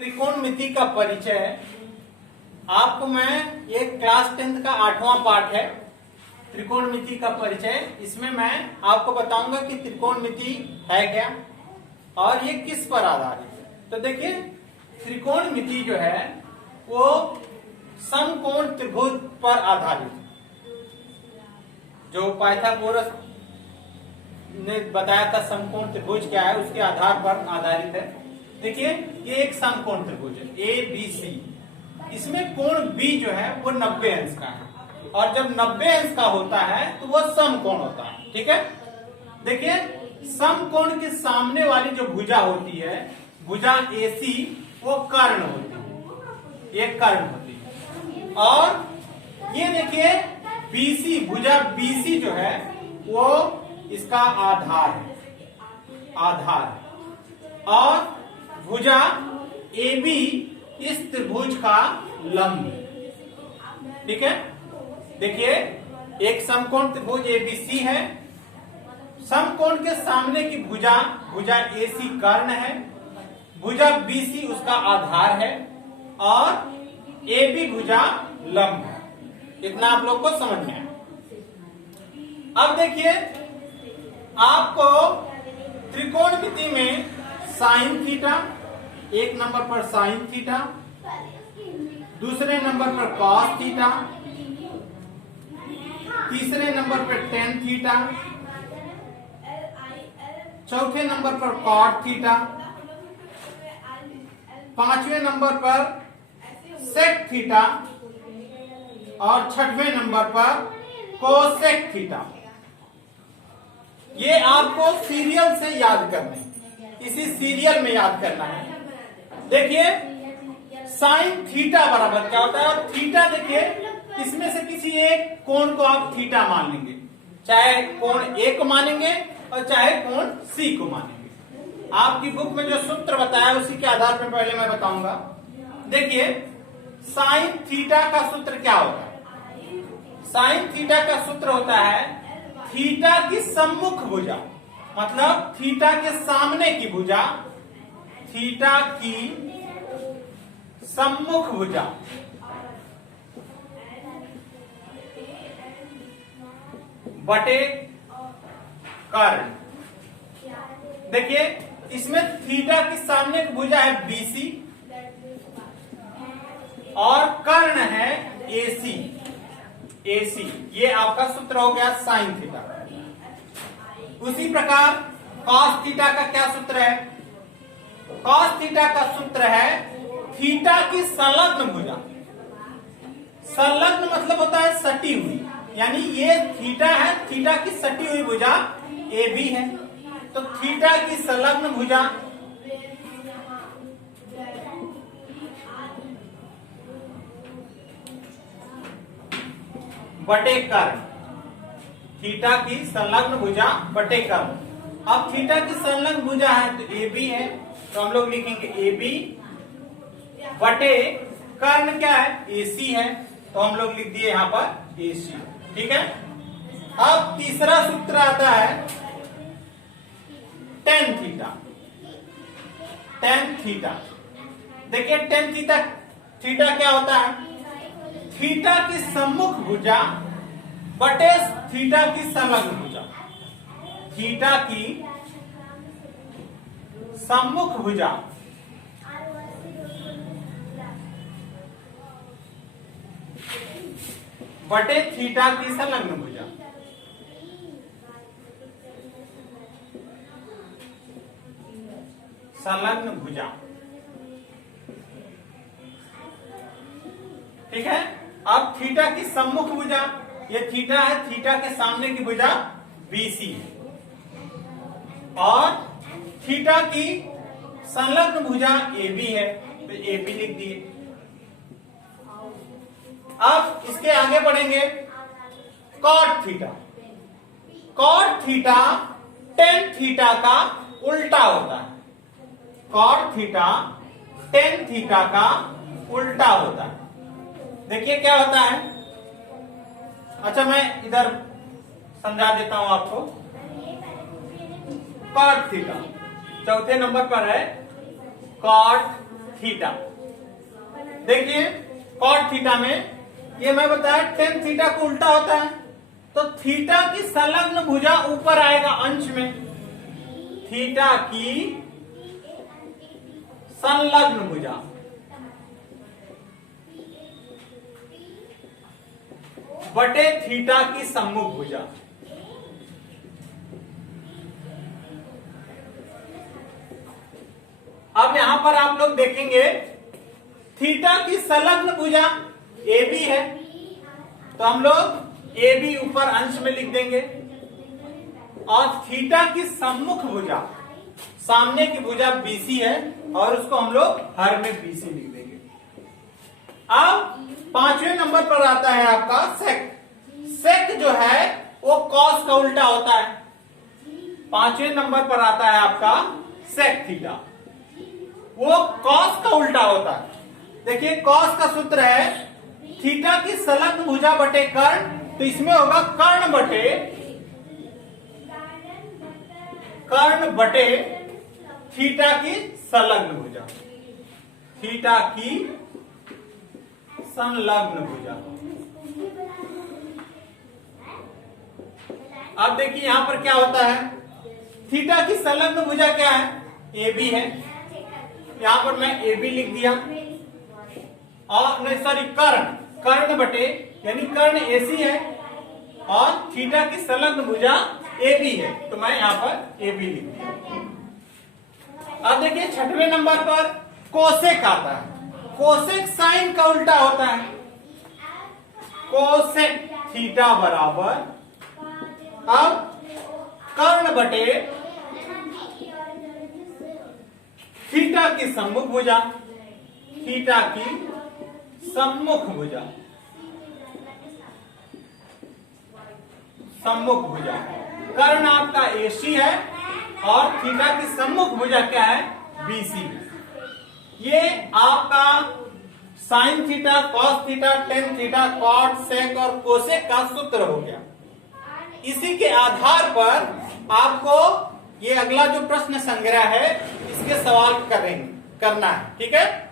त्रिकोणमिति का परिचय आपको मैं एक क्लास 10th का 8वां पाठ है त्रिकोणमिति का परिचय। इसमें मैं आपको बताऊंगा कि त्रिकोणमिति है क्या और ये किस पर आधारित है। तो देखिए, त्रिकोणमिति जो है वो समकोण त्रिभुज पर आधारित है। जो पाइथागोरस ने बताया था समकोण त्रिभुज क्या है, उसके आधार पर आधारित है। देखिए, ये एक समकोण त्रिभुज है ए बी सी। इसमें कोण बी जो है वो 90 अंश का है और जब 90 अंश का होता है तो वो समकोण होता है। ठीक है, देखिए समकोण के सामने वाली जो भुजा होती है, भुजा AC, वो कर्ण होती है, ये कर्ण होती है। और ये देखिए BC, भुजा BC जो है वो इसका आधार है, आधार है। और भुजा AB इस त्रिभुज का लंब है। ठीक है, देखिए एक समकोण त्रिभुज ABC है, समकोण के सामने की भुजा, भुजा AC कर्ण है, भुजा BC उसका आधार है और AB भुजा लंब है। इतना आप लोग को समझ में आया। अब देखिए, आपको त्रिकोणमिति में साइन थीटा, एक नंबर पर साइन थीटा, दूसरे नंबर पर कॉस थीटा, तीसरे नंबर पर टेन थीटा, चौथे नंबर पर कॉट थीटा, पांचवें नंबर पर सेक थीटा और छठवें नंबर पर कोसेक थीटा। ये आपको सीरियल से याद करना है, इसी सीरियल में याद करना है। देखिए, साइन थीटा बराबर क्या होता है, और थीटा देखिए इसमें से किसी एक कोण को आप थीटा मान लेंगे, चाहे कोण A को मानेंगे और चाहे कोण C को मानेंगे। आपकी बुक में जो सूत्र बताया उसी के आधार पर पहले मैं बताऊंगा। देखिए, साइन थीटा का सूत्र क्या होता है? साइन थीटा का सूत्र होता है थीटा की सम्मुख भुजा, मतलब थीटा के सामने की भुजा, थीटा की सम्मुख भुजा बटे कर्ण। देखिए, इसमें थीटा के सामने की भुजा है BC और कर्ण है AC। AC ये आपका सूत्र हो गया साइन थीटा। उसी प्रकार कॉस थीटा का क्या सूत्र है? कॉस थीटा का सूत्र है थीटा की संलग्न भुजा। संलग्न मतलब होता है सटी हुई, यानी ये थीटा है, थीटा की सटी हुई भुजा AB है, तो थीटा की संलग्न भुजा बटे कर्ण, थीटा की संलग्न भुजा बटे कर्ण। अब थीटा की संलग्न भुजा है तो AB है, तो हम लोग लिखेंगे AB बटे कर्ण क्या है, AC है, तो हम लोग लिख दिए यहां पर AC। ठीक है, अब तीसरा सूत्र आता है टेन थीटा। टेन थीटा, देखिए टेन थीटा, थीटा क्या होता है? थीटा की सम्मुख भुजा बटे थीटा की संलग्न भुजा। थीटा की सम्मुख भुजा बटे थीटा की संलग्न भुजा। संलग्न भुजा, ठीक है। अब थीटा की सम्मुख भुजा, ये थीटा है, थीटा के सामने की भुजा BC और थीटा की संलग्न भुजा AB है, तो AB लिख दिए। अब इसके आगे बढ़ेंगे, cot theta. Cot theta tan theta का उल्टा होता है। कॉट थीटा टेन थीटा का उल्टा होता है। देखिए क्या होता है, अच्छा मैं इधर समझा देता हूं आपको। कॉट थीटा चौथे नंबर पर है, कॉट थीटा। देखिए कॉट थीटा में ये मैं बताया टेन थीटा को उल्टा होता है, तो थीटा की संलग्न भुजा ऊपर आएगा अंश में, थीटा की संलग्न भुजा बटे थीटा की सम्मुख भुजा। अब यहां पर आप लोग देखेंगे थीटा की संलग्न भुजा ए बी है, तो हम लोग ए बी ऊपर अंश में लिख देंगे, और थीटा की सम्मुख भुजा सामने की भुजा बीसी है और उसको हम लोग हर में बीसी लिख देंगे। अब 5वें नंबर पर आता है आपका सेक। सेक जो है वो कॉस का उल्टा होता है। 5वें नंबर पर आता है आपका सेक थीटा, वो कॉस का उल्टा होता है। देखिए कॉस का सूत्र है थीटा की संलग्न भुजा बटे कर्ण, तो इसमें होगा कर्ण बटे थीटा की संलग्न भुजा, थीटा की संलग्न भुजा। अब देखिए यहां पर क्या होता है, थीटा की संलग्न भुजा क्या है, ए बी है, यहां पर मैं ए बी लिख दिया, और नहीं सॉरी कर्ण बटे यानी कर्ण एसी है और थीटा की संलग्न भुजा ए बी है, तो मैं यहां पर ए बी लिख दिया। अब देखिए 6वें नंबर पर कोसेक आता है। कोसेक साइन का उल्टा होता है। कोसेक थीटा बराबर अब कर्ण बटे थीटा की सम्मुख भुजा, थीटा की सम्मुख भुजा, सम्मुख भुजा। कर्ण आपका एसी है और थीटा की सम्मुख भुजा क्या है, बीसी। ये आपका sine theta, cos theta, tan theta, cot, sec और कोसेक का सूत्र हो गया। इसी के आधार पर आपको ये अगला जो प्रश्न संग्रह है इसके सवाल करना है, ठीक है।